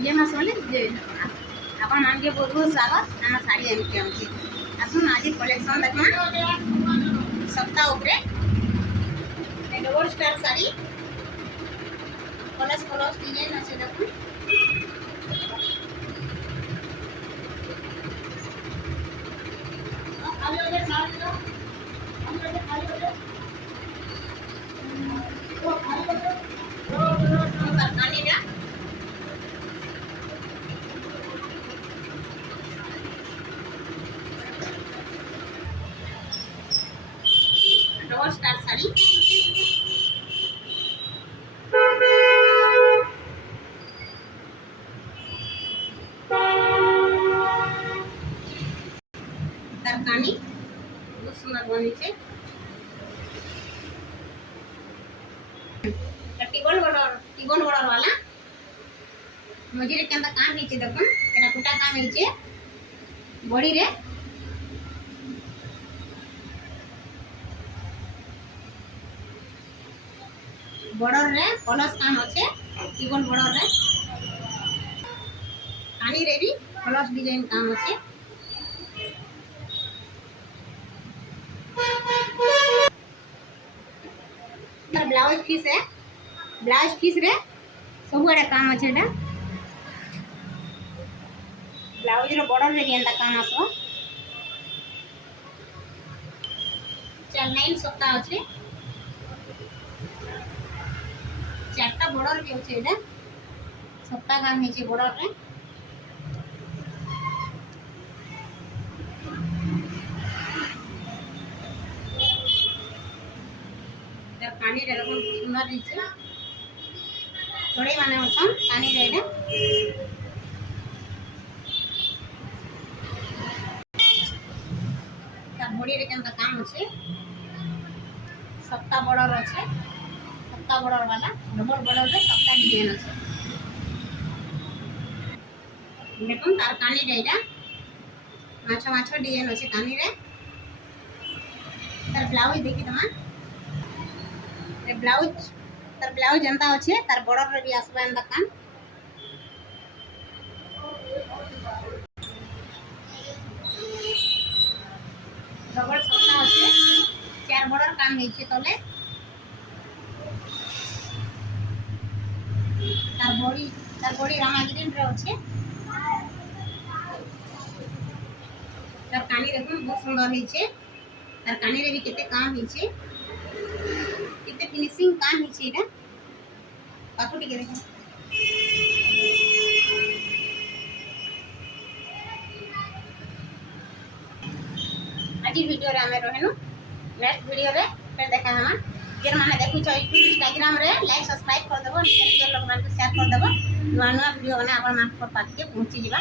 ये मैं बोले जे अपन मान के बहुत बहुत स्वागत आम शाड़ी एमती आमची आसुन आज कलेक्शन देखमा सप्ताह उपरे double star sari colours colours design আছে দেখুন तरकानीटा डबल स्टार शाड़ी तरकानी बहुत सुंदर बनी है टिगन बॉर्डर वाला मझे केंता काम है देखो एटा कुटा काम है बॉडी रे बॉर्डर रे कलर्स काम अच्छे टिगन बॉर्डर रे कानी रे भी कलर्स डिजाइन काम अच्छे ब्लाउज पीस है ब्लाउज पीस रे सब आड़े काम अच्छे ब्लाउज रो बॉर्डर रे एंता काम आसो 4 लाइन सप्ताह अच्छे 4टा बॉर्डर भी अच्छे एटा सप्ताह काम है बॉर्डर रे कानी रे देखो सुंदर दिखे थोड़े माने अछन कानी रे एटा बॉडी रे केंता काम अच्छे सप्ताह बॉर्डर अच्छे सप्ताह बॉर्डर वाला डबल बॉर्डर रे सप्ताह डिजाइन अच्छे देखो तार कानी रे एटा माछो माछो डिजाइन अच्छे कानी रे तार ब्लाउज देखि तमा तार ब्लाउज एंता अच्छे तार बॉर्डर रे भी आसबा एंता काम डबल सप्ताह अच्छे 4 बॉर्डर काम है तले तार बॉडी रामा ग्रीन रे अच्छे तार कानी देखो बहुत सुंदर है तार कानी रे भी केते काम है केते फिनिशिंग काम है एटा पाकु टिके देखो आज वीडियो रे हमें रहनु नेक्स्ट वीडियो रे फिर देखा हम जेर माने देखु छ इंस्टाग्राम रे लाइक सब्सक्राइब कर देबो निजे लोग मान को शेयर कर देबो नुवा नुवा वीडियो बना अपन मान को पाके पहुंची जीवा।